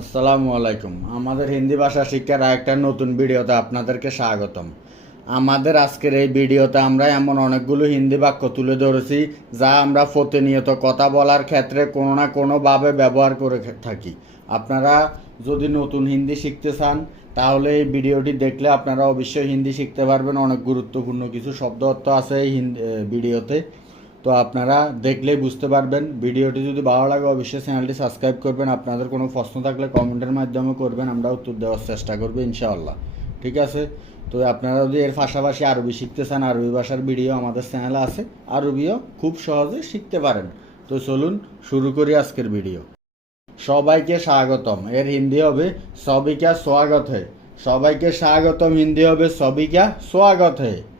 আসসালামু আলাইকুম। আমাদের হিন্দি ভাষা শিক্ষার একটা নতুন ভিডিওতে আপনাদেরকে স্বাগতম। আমাদের আজকের এই ভিডিওতে আমরা এমন অনেকগুলো হিন্দি বাক্য তুলে ধরেছি, যা আমরা প্রতিনিয়ত কথা বলার ক্ষেত্রে কোনো না কোনোভাবে ব্যবহার করে থাকি। আপনারা যদি নতুন হিন্দি শিখতে চান, তাহলে এই ভিডিওটি দেখলে আপনারা অবশ্যই হিন্দি শিখতে পারবেন। অনেক গুরুত্বপূর্ণ কিছু শব্দ অর্থ আছে এই হিন্দি ভিডিওতে। তো আপনারা দেখলেই বুঝতে পারবেন। ভিডিওটি যদি ভালো লাগে, অবশ্যই চ্যানেলটি সাবস্ক্রাইব করবেন। আপনাদের কোনো প্রশ্ন থাকলে কমেন্টের মাধ্যমে করবেন। আমরা উত্তর দেওয়ার চেষ্টা করব, ইনশাআল্লাহ। ঠিক আছে? তো আপনারা যদি এর পাশাপাশি আরবি শিখতে চান, আরবি ভাষার ভিডিও আমাদের চ্যানেলে আছে। আরবিও খুব সহজে শিখতে পারেন। তো চলুন শুরু করি আজকের ভিডিও। সবাইকে স্বাগতম। এর হিন্দি হবে, সবিকা স্বাগত হে। সবাইকে স্বাগতম। হিন্দি হবে, সবিকা স্বাগত হে।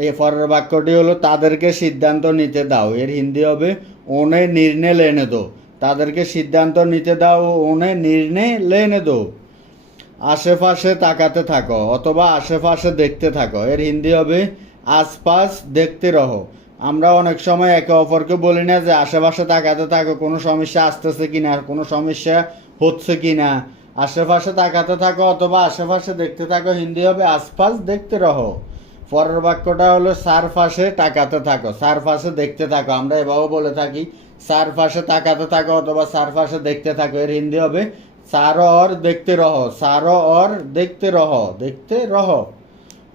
এই পরের বাক্যটি হলো, তাদেরকে সিদ্ধান্ত নিতে দাও। এর হিন্দি হবে, ওনে নির্ণয় লেনে দো। তাদেরকে সিদ্ধান্ত নিতে দাও, ওনে নির্ণয় লেনে দো। আশেপাশে তাকাতে থাকো অথবা আশেপাশে দেখতে থাকো। এর হিন্দি হবে, আশপাশ দেখতে রহো। আমরা অনেক সময় একে অপরকে বলি না যে আশেপাশে তাকাতে থাকো, কোনো সমস্যা আসতেছে কিনা, কোনো সমস্যা হচ্ছে কি না আশেপাশে তাকাতে থাকো অথবা আশেপাশে দেখতে থাকো, হিন্দি হবে, আশপাশ দেখতে রহো। পরের বাক্যটা হলো, সার ফাঁসে তাকাতে থাকো। সার ফাঁসে দেখতে থাকো। আমরা এভাবে বলে থাকি, সার ফাঁসে তাকাতে থাকো অথবা সার ফাঁসে দেখতে থাকো। এর হিন্দি হবে, সারো অর দেখতে রহ। সারো অর দেখতে রহ। দেখতে রহ।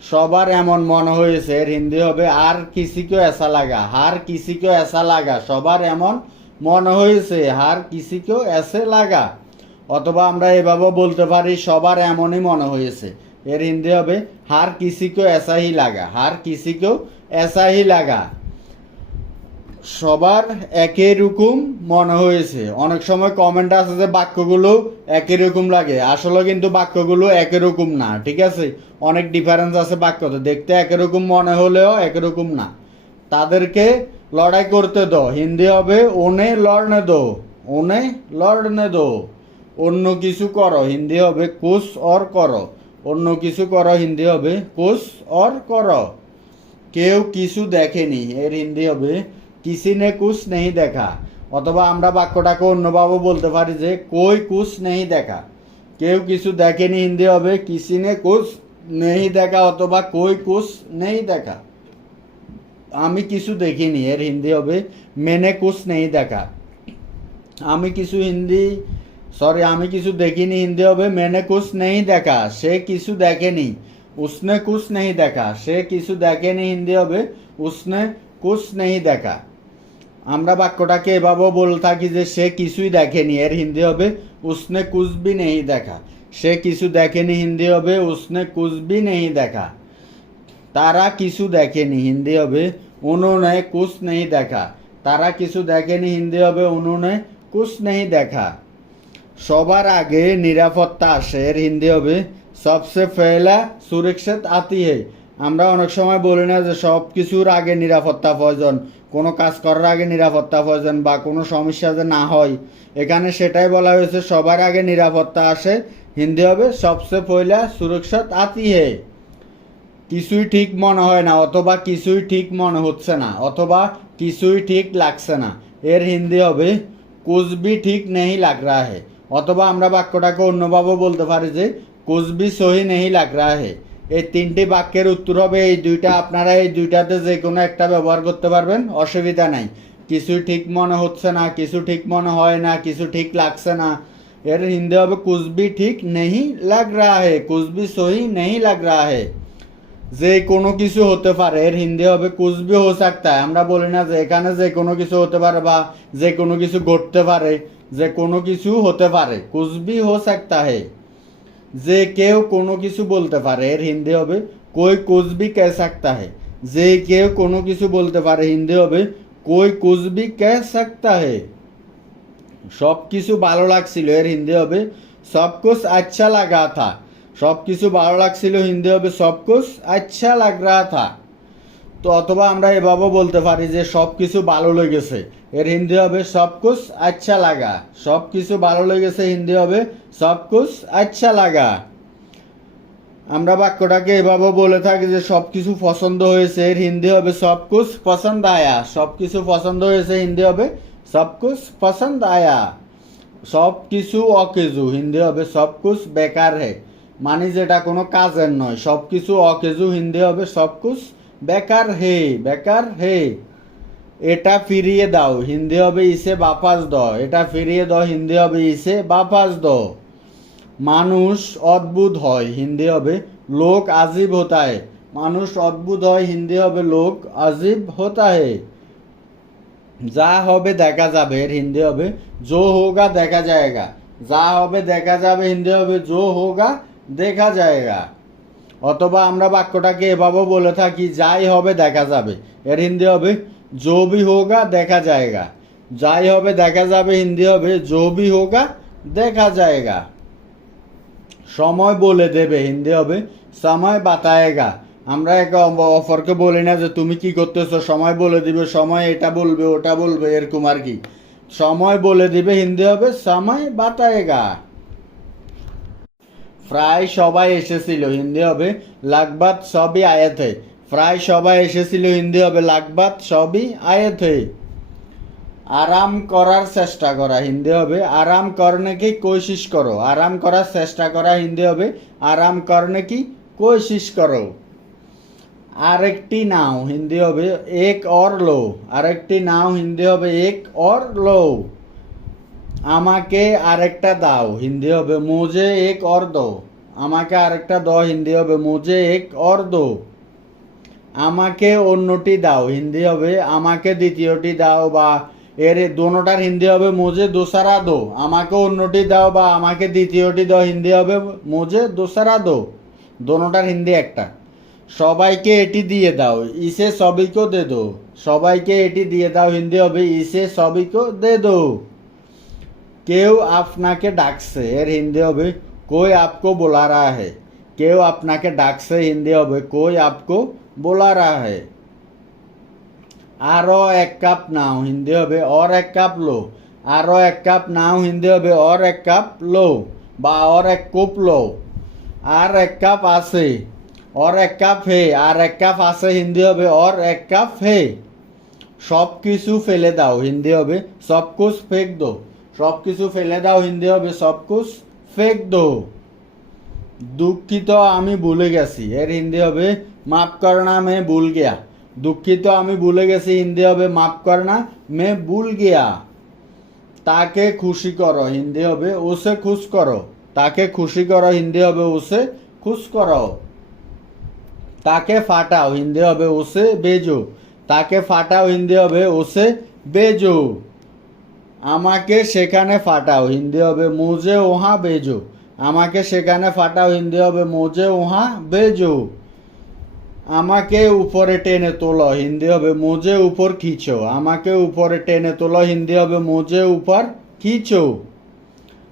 সবার এমন মনে হয়েছে। এর হিন্দি হবে, আর কিসিকেও এসা লাগা? হার কিসিকেও এসা লাগা? সবার এমন মনে হয়েছে, হার কিসিকেও এসে লাগা? অথবা আমরা এভাবে বলতে পারি, সবার এমনই মনে হয়েছে। এর হিন্দি হবে, হার কিসিকেও এসা হি লাগা, হার কিসিকেও এসা হি লাগা। সবার একই রকম মনে হয়েছে। অনেক সময় কমেন্ট আছে যে বাক্যগুলো একই রকম লাগে। আসলে কিন্তু বাক্যগুলো একই রকম না, ঠিক আছে? অনেক ডিফারেন্স আছে বাক্যতে। দেখতে একই রকম মনে হলেও একই রকম না। তাদেরকে লড়াই করতে দো। হিন্দি হবে, ওনে লড়নে দো, ওনে লড়নে দো, অন্য কিছু করো। হিন্দি হবে, কুস অর করো। অন্য কিছু করো হিন্দি হবে। কুস অর করো। কেউ কিছু দেখেনি, এর হিন্দি হবে, কিসি নে কুছ নেই দেখা। অথবা আমরা বাক্যটাকে অন্যভাবে বলতে পারি যে, কই কুছ নেই দেখা। কেউ কিছু দেখেনি, হিন্দি হবে, কিসি নে কুছ নেই দেখা, অথবা, কই কুছ নেই দেখা। আমি কিছু দেখিনি, এর হিন্দি হবে, মেনে কুছ নেই দেখা। আমি কিছু হিন্দি সরি আমি কিছু দেখিনি হিন্দি হবে মেনে কুছ নেই দেখা, সে কিছু দেখেনি। উসনে কুছ নেই দেখা, সে কিছু দেখেনি হিন্দি হবে উসনে কুছ নেই দেখা। আমরা বাক্যটাকে এভাবেও বলে থাকি যে, সে কিছুই দেখেনি, এর হিন্দি হবে উসনে কুচবি নেই দেখা। সে কিছু দেখেনি হিন্দি হবে উসনে কুচবি নেই দেখা। তারা কিছু দেখেনি হিন্দি হবে উনুনে কুছ নেই দেখা। তারা কিছু দেখেনি হিন্দি হবে উনুনে কুছ নেই দেখা। সবার আগে নিরাপত্তা আসে, এর হিন্দি হবে সবসে ফেলা সুরক্ষিত আতি হে। আমরা অনেক সময় বলি না যে সব কিছুর আগে নিরাপত্তা প্রয়োজন, কোনো কাজ করার আগে নিরাপত্তা প্রয়োজন বা কোনো সমস্যা যে না হয়। এখানে সেটাই বলা হয়েছে, সবার আগে নিরাপত্তা আসে, হিন্দি হবে সবসে পয়লা সুরক্ষিত আতি হে। কিছুই ঠিক মনে হয় না, অথবা কিছুই ঠিক মনে হচ্ছে না, অথবা কিছুই ঠিক লাগছে না। এর হিন্দি হবে ভি ঠিক নেই লাগ রা হে। অথবা আমরা বাক্যটাকে অন্যভাবে বলতে পারি যে ভি সহি নেই লাগ এই তিনটি বাক্যের উত্তর হবে এই দুইটা। আপনারা এই দুইটাতে যে কোনো একটা ব্যবহার করতে পারবেন, অসুবিধা নাই। কিছু ঠিক মনে হচ্ছে না, কিছু ঠিক মনে হয় না, কিছু ঠিক লাগছে না। এর হিন্দি হবে ভি ঠিক নেই লাগ হে কুছ সহি নেই লাগ যে কোনো কিছু হতে পারে। এর হিন্দি হবে ভি হো সাকতা। আমরা বলি না যে এখানে যে কোনো কিছু হতে পারে বা যে কোনো কিছু ঘটতে পারে। যে কোনো কিছু হতে পারে। ভি হো সাকতা হে। যে কেউ কোনো কিছু বলতে পারে, এর হিন্দি হবে, কই ভি কে সাকতা হে? যে কেউ কোনো কিছু বলতে পারে, হিন্দি হবে, কই ভি কে সাকতা হে? সব কিছু ভালো লাগছিল, এর হিন্দি হবে, সব কুছ আচ্ছা লাগা থা। সব কিছু ভালো লাগছিল, হিন্দি হবে, সব কুছ আচ্ছা লাগ রা থা। তো অথবা আমরা এভাবেও বলতে পারি যে সব কিছু ভালো লেগেছে। এর হিন্দি হবে সব কুছ আচ্ছা লাগা। সব কিছু ভালো লেগেছে, হিন্দি হবে সব কুছ আচ্ছা লাগা। আমরা বাক্যটাকে এভাবে বলে থাকি যে সব কিছু পছন্দ হয়েছে। এর হিন্দি হবে সব কুছ পছন্দ আয়া। সব কিছু পছন্দ হয়েছে, হিন্দি হবে সব কুছ পছন্দ আয়া। সব কিছু অকেজু, হিন্দি হবে সব কুছ বেকার হে। মানে যেটা কোনো কাজের নয় সব কিছু অকেজু, হিন্দি হবে সব কুছ বেকার হে বেকার হে। এটা ফিরিয়ে দাও, হিন্দি হবে ইসে বাপাস দ। এটা ফিরিয়ে দাও, হিন্দি হবে ইসে বাপাস দ। মানুষ অদ্ভুত হয়, হিন্দি হবে লোক আজিব হতা है মানুষ অদ্ভুত হয়, হিন্দি হবে লোক আজিব হতা है যা হবে দেখা যাবে, এর হিন্দি হবে জো হোগা দেখা যায়গা। যা হবে দেখা যাবে, হিন্দি হবে জো হোগা দেখা যায়গা। অথবা আমরা বাক্যটাকে এভাবে বলে থাকি, যাই হবে দেখা যাবে। এর হিন্দি হবে জো বি হোগা দেখা যায়গা। যাই হবে দেখা যাবে, হিন্দি হবে জো বি হোগা দেখা যায়গা। সময় বলে দেবে, হিন্দি হবে, সময় বাতায়েগা। আমরা এক অফারকে বলি না যে, তুমি কি করতেছো? সময় বলে দিবে, সময় এটা বলবে, ওটা বলবে, এরকম আর কি। সময় বলে দিবে, হিন্দি হবে, সময় বাতায়েগা। প্রায় সবাই এসেছিল, হিন্দি হবে লাগবাত সবই আয়াতে প্রায় সবাই এসেছিল, হিন্দি হবে লাগবাত সবই আয়াতে আরাম করার চেষ্টা করা, হিন্দি হবে। আরাম করনে কি কোশিশ করো? আরাম করার চেষ্টা করা, হিন্দি হবে। আরাম করনে কি কোশিশ করো? আরেকটি নাও, হিন্দি হবে, এক অর লো আরেকটি নাও, হিন্দি হবে, এক অর লো আমাকে আরেকটা দাও, হিন্দি হবে মুজে এক অর দো আমাকে আরেকটা দাও, হিন্দি হবে মুজে এক অর দো আমাকে অন্যটি দাও, হিন্দি হবে আমাকে দ্বিতীয়টি দাও বা এর দোনোটার হিন্দি হবে মোজে দোসারা দো। আমাকে অন্যটি দাও বা আমাকে দ্বিতীয়টি দাও, হিন্দি হবে মোজে দোসারা দো। দোনোটার হিন্দি একটা। সবাইকে এটি দিয়ে দাও, ইসে সবিকো দে দো। সবাইকে এটি দিয়ে দাও, হিন্দি হবে ইসে সবিকো দে দো। কেউ আপনাকে ডাকছে, এর হিন্দি হবে, কই আপকো বোলা রা হে কেউ আপনাকে ডাকছে, হিন্দি হবে, কই আপকো বোলা রা হে আরও এক কাপ নাও, হিন্দি হবে, অর এক কাপ লো। আরও এক কাপ নাও, হিন্দি হবে, অর এক কাপ লো। বা, অর এক কোপ লো। আর এক কাপ আছে, অর এক কাপ হে। আর এক কাপ আছে, হিন্দি হবে, অর এক কাপ হে। সব কিছু ফেলে দাও, হিন্দি হবে, সব কুছ ফেক দো। সব কিছু ফেলে দাও হিন্দি হবে সব কুছ। ফেক দো। দুঃখিত, আমি ভুলে গেছি। এর হিন্দি হবে, মাফ করনা, মে ভুল গিয়া। দুঃখিত, আমি ভুলে গেছি, হিন্দি হবে, মাফ করনা, মে ভুল গিয়া। তাকে খুশি করো, হিন্দি হবে, ওসে খুশ করো। তাকে খুশি করো, হিন্দি হবে, ওসে খুশ করো। তাকে ফাটাও, হিন্দি হবে, ওসে বেজো। তাকে ফাটাও, হিন্দি হবে, ওসে বেজো। আমাকে সেখানে ফাটাও, হিন্দি হবে মুজে ওহা বেজো। আমাকে সেখানে ফাটাও, হিন্দি হবে মুজে ওহা বেজো। আমাকে উপরে টেনে তোলো, হিন্দি হবে মোজে উপর খিচো। আমাকে উপরে টেনে তোলো, হিন্দি হবে মোজে উপর খিচো।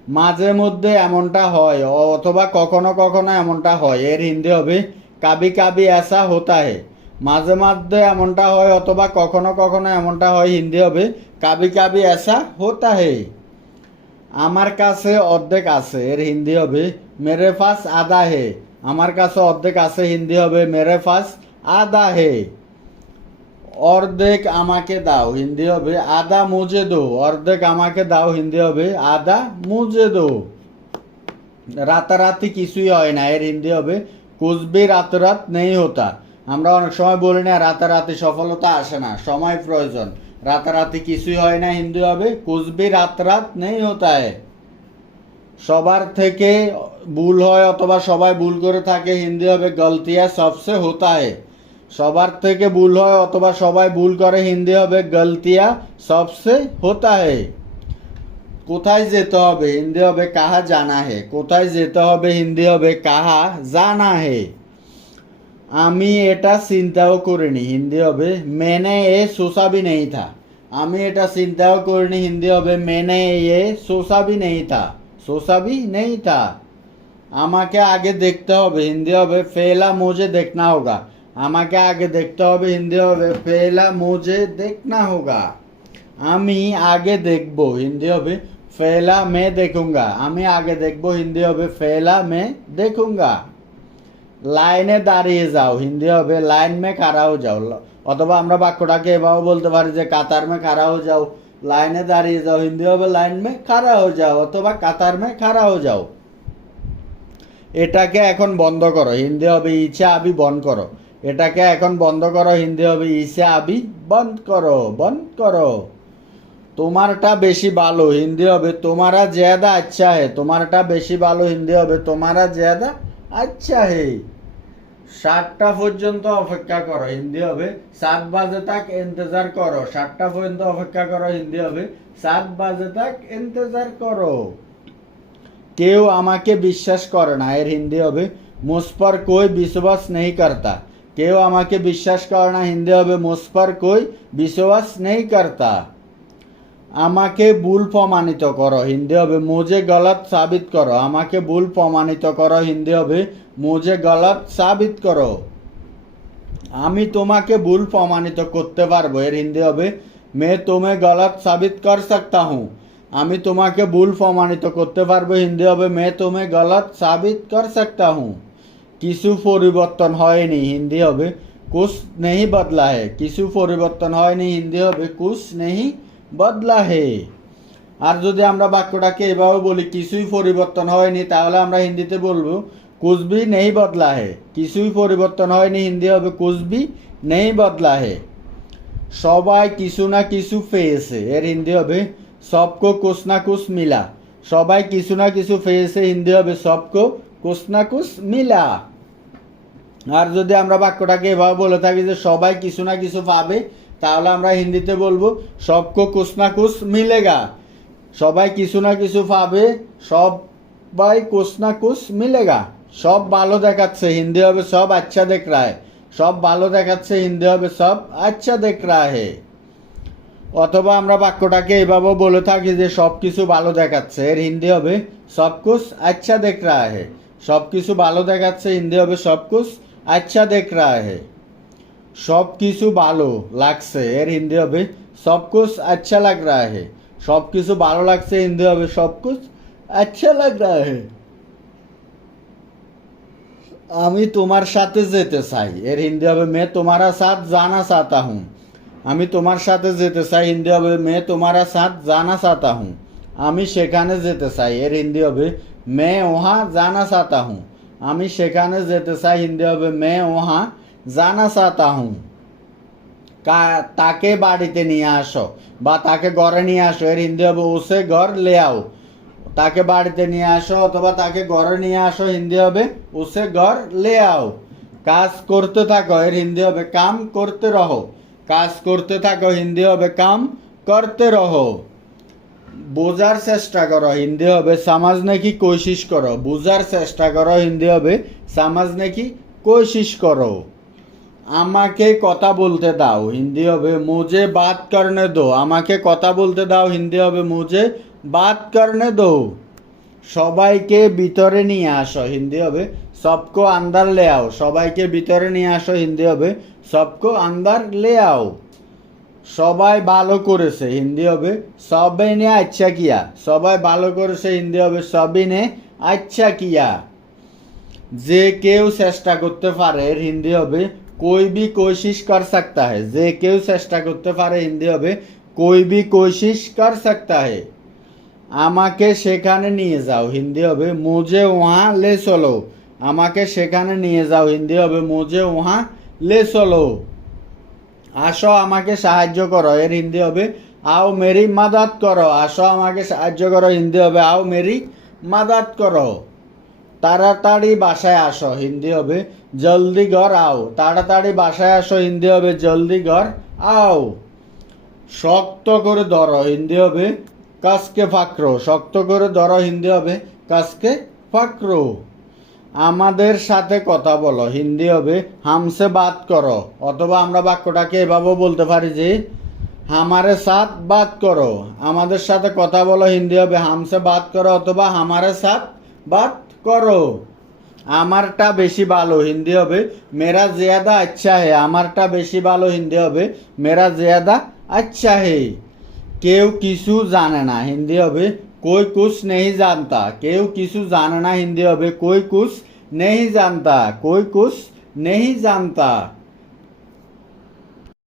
মাঝে মধ্যে এমনটা হয়, অথবা কখনো কখনো এমনটা হয়। এর হিন্দি হবে কাবি কাবি এসা হোতা হে। মাঝে মধ্যে এমনটা হয় অথবা কখনো কখনো এমনটা হয়, হিন্দি হবে, কাবি কাবি এসা হোতা হে। আমার কাছে অর্ধেক আছে, এর হিন্দি হবে, মেরে ফাস আদা হে। আমার কাছে অর্ধেক আছে, হিন্দি হবে, মেরে ফাস আদা হে। অর্ধেক আমাকে দাও, হিন্দি হবে, আদা মুজে দো। অর্ধেক আমাকে দাও, হিন্দি হবে, আদা মুজে দো। রাতারাতি কিছুই হয় না, এর হিন্দি হবে কুচবি রাতারাত নেই হতা। আমরা অনেক সময় বলি না, রাতারাতি সফলতা আসে না, সময় প্রয়োজন। রাতারাতি কিছুই হয় না, হিন্দি হবে কুচবি রাত রাত নেই হতা है সবার থেকে ভুল হয় অথবা সবাই ভুল করে থাকে, হিন্দি হবে গলতিয়া সবসে হোতা হে সবার থেকে ভুল হয় অথবা সবাই ভুল করে, হিন্দি হবে গলতিয়া সবসে হোতা হে কোথায় যেতে হবে, হিন্দি হবে, কাহা জানা হে? কোথায় যেতে হবে, হিন্দি হবে, কাহা জানা হে? चिंताओ करनी, हिंदी अब मैंने ये सोचा भी नहीं था। चिंताओ करनी, हिंदी अब मैंने ये सोचा भी नहीं था। सोचा भी नहीं था। आमा के आगे देखते हो हिंदी अब फेला मुझे देखना होगा। आमा के आगे देखते हो हिंदी अब फेला मुझे देखना होगा। आमी आगे देखो हिंदी अब फेला मैं देखूँगा। आमी आगे देखो हिंदी अब फेला मैं देखूँगा। লাইনে দাঁড়িয়ে যাও, হিন্দি হবে, লাইন মে খাড়াও যাও। অথবা আমরা বাক্যটাকে এভাবে বলতে পারি যে কাতার মে খাড়াও যাও, লাইনে দাঁড়িয়ে যাও, হিন্দি হবে, লাইন মে খাড়া হয়ে যাও, অথবা কাতার মে খাড়া হয়ে যাও। এটাকে এখন বন্ধ করো, হিন্দি হবে ইচ্ছা আবি বন্ধ করো। এটাকে এখন বন্ধ করো, হিন্দি হবে ইসে আবি বন্ধ করো বন্ধ করো। তোমারটা বেশি ভালো হিন্দি হবে, তোমারা জ্যাদা আচ্ছা হে, তোমারটা বেশি ভালো হিন্দি হবে, তোমারা জ্যাদা আচ্ছা হে। সাতটা পর্যন্ত অপেক্ষা করো, হিন্দি হবে। সাত বাজে তাক ইন্তজার করো। সাতটা পর্যন্ত অপেক্ষা করো, হিন্দি হবে। সাত বাজে তাক ইন্তজার করো। কেউ আমাকে বিশ্বাস করে না, এর হিন্দি হবে মুসপর কই বিশ্বাস নেই করতা? কেউ আমাকে বিশ্বাস করে না, হিন্দি হবে মুসপর কই বিশ্বাস নেই করতা? আমাকে ভুল প্রমাণিত করো, হিন্দি হবে, মুঝে গলত সাবিত করো। আমাকে ভুল প্রমাণিত করো, হিন্দি হবে, মুঝে গলত সাবিত করো। আমি তোমাকে ভুল প্রমাণিত করতে পারব। এর হিন্দি হবে, মে তুমি গলত সাবিত কর সকতা হুঁ। আমি তোমাকে ভুল প্রমাণিত করতে পারব। হিন্দি হবে, মে তুমি গলত সাবিত কর সকতা হুঁ। কিছু পরিবর্তন হয়নি। হিন্দি হবে কুছ নেই বদলা হে কিছু পরিবর্তন হয়নি। হিন্দি হবে কুছ নেই বদলা হে। আর যদি আমরা বাক্যটাকে এভাবে বলি, কিছুই পরিবর্তন হয়নি, তাহলে আমরা হিন্দিতে বলব কুচবি নেই বদলা হে। কিছুই পরিবর্তন হয়নি, হিন্দি হবে কুচবি নেই বদলা হে। সবাই কিছু না কিছু পেয়েছে, এর হিন্দি হবে সবকো কুছ না কুছ মিলা। সবাই কিছু না কিছু পেয়েছে, হিন্দি হবে সবকো কুছ না কুছ মিলা। আর যদি আমরা বাক্যটাকে এভাবে বলে থাকি যে সবাই কিছু না কিছু পাবে তাহলে আমরা হিন্দিতে বলব, সবকো কুছ না কুছ মিলেগা। সবাই কিছু না কিছু পাবে, সবাই কুছ না কুছ মিলেগা। সব ভালো দেখাচ্ছে, হিন্দি হবে সব আচ্ছা দেখ রায় সব ভালো দেখাচ্ছে, হিন্দি হবে সব আচ্ছা দেখ রা হে অথবা আমরা বাক্যটাকে এভাবে বলে থাকি যে, সব কিছু ভালো দেখাচ্ছে, এর হিন্দি হবে সব কুছ আচ্ছা দেখ রায় হে সব কিছু ভালো দেখাচ্ছে, হিন্দি হবে সব কুছ আচ্ছা দেখ রা সব কিছু ভালো লাগছে। এর হিন্দি হবে, সব কুছ আচ্ছা লাগ রা है সব কিছু ভালো লাগছে, হিন্দি হবে, সব কুছ আচ্ছা লাগ রা है আমি তোমার সাথে যেতে চাই। এর হিন্দি হবে, মে তোমারা সাথ জানা চাহতা হুঁ আমি তোমার সাথে যেতে চাই, হিন্দি হবে, মে তোমারা সাথ জানা চাহতা হুঁ আমি সেখানে যেতে চাই। এর হিন্দি হবে, মে ওহা জানা চাহতা হুঁ আমি সেখানে যেতে চাই, হিন্দি হবে, মে ওহা জানা চাহতা হুঁ কা- তাকে বাড়িতে নিয়ে আসো, বা তাকে ঘরে নিয়ে আসো। এর হিন্দি হবে ওসে ঘর লে আও। তাকে বাড়িতে নিয়ে আসো অথবা তাকে ঘরে নিয়ে আসো, হিন্দি হবে উসে ঘর লে আও। কাজ করতে থাকো, এর হিন্দি হবে কাম করতে রহো। কাজ করতে থাকো, হিন্দি হবে কাম করতে রহো। বোঝার চেষ্টা করো, হিন্দি হবে সমাজনে নাকি কোশিশ করো। বোঝার চেষ্টা করো, হিন্দি হবে সমাজনে নাকি কোশিশ করো। আমাকে কথা বলতে দাও, হিন্দি হবে মুঝে বাত করনে দো। আমাকে কথা বলতে দাও, হিন্দি হবে মুঝে বাত করনে দো। সবাইকে ভিতরে নিয়ে আসো, হিন্দি হবে সবকো আন্দার লে আও। সবাইকে ভিতরে নিয়ে আসো, হিন্দি হবে সবকো আন্দার লে আও। সবাই ভালো করেছে, হিন্দি হবে সবাই নে আচ্ছা কিয়া। সবাই ভালো করেছে, হিন্দি হবে সবই নে আচ্ছা কিয়া। যে কেউ চেষ্টা করতে পারে, হিন্দি হবে कोई भी कोशिश कर सकता है যে কেউ চেষ্টা করতে পারে হিন্দি হবে कोई भी कोशिश कर सकता है আমাকে সেখানে নিয়ে যাও হিন্দি হবে মুঝে ওহা লে চলো আমাকে সেখানে নিয়ে যাও হিন্দি হবে মুঝে ওহা লে চলো আসো আমাকে সাহায্য করো এর হিন্দি হবে আও মেরি মাদাত করো আসো আমাকে সাহায্য করো হিন্দি হবে আও মেরি মাদাত করো তাড়াতাড়ি বাসায় আসো, হিন্দি হবে জলদি ঘর আও। তাড়াতাড়ি বাসায় আসো, হিন্দি হবে জলদি ঘর আও। শক্ত করে ধরো, হিন্দি হবে কাসকে ফাকরো। শক্ত করে ধরো, হিন্দি হবে কাসকে ফাকরো। আমাদের সাথে কথা বলো, হিন্দি হবে হামসে বাত করো। অথবা আমরা বাক্যটাকে এভাবে বলতে পারি যে, হামারে সাথ বাত করো। আমাদের সাথে কথা বলো, হিন্দি হবে হামসে বাত করো অথবা হামারে সাথ বাত করো। আমারটা বেশি ভালো, হিন্দি হবে। মেরা জিয়াদা আচ্ছা হে, আমারটা বেশি ভালো, হিন্দি হবে। মেরা জিয়াদা আচ্ছা হে। কেউ কিছু জানে না, হিন্দি হবে। কই কুছ নেই জানতা। কেউ কিছু জানে না, হিন্দি হবে। কই কুছ নেই জানতা। কই কুছ নেই জানতা।